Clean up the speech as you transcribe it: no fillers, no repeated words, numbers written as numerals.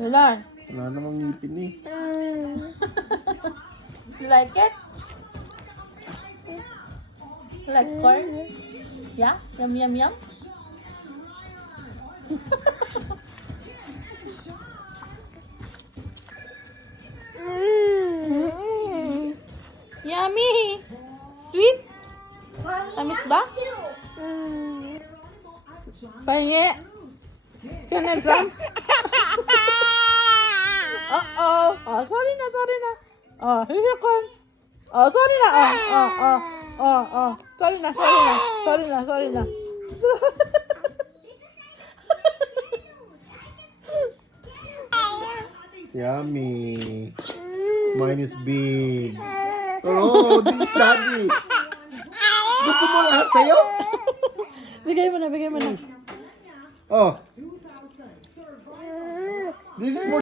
Ilan? Wala namang ngipin eh. You like it? You like corn? Yeah? Yum, yum, yum? Mm. Yummy! Sweet? Tamis ba? Pahingi? Can I have some? Uh-oh. Oh, sorry na, sorry na. Oh, here's your corn. Oh, sorry na. Oh. Sorry na, sorry na. Sorry na, sorry na. Yummy. Mine is big. Oh, this is daddy. Gusto mo lahat sa'yo? Bigay mo na, bigay mo na. Oh. This is for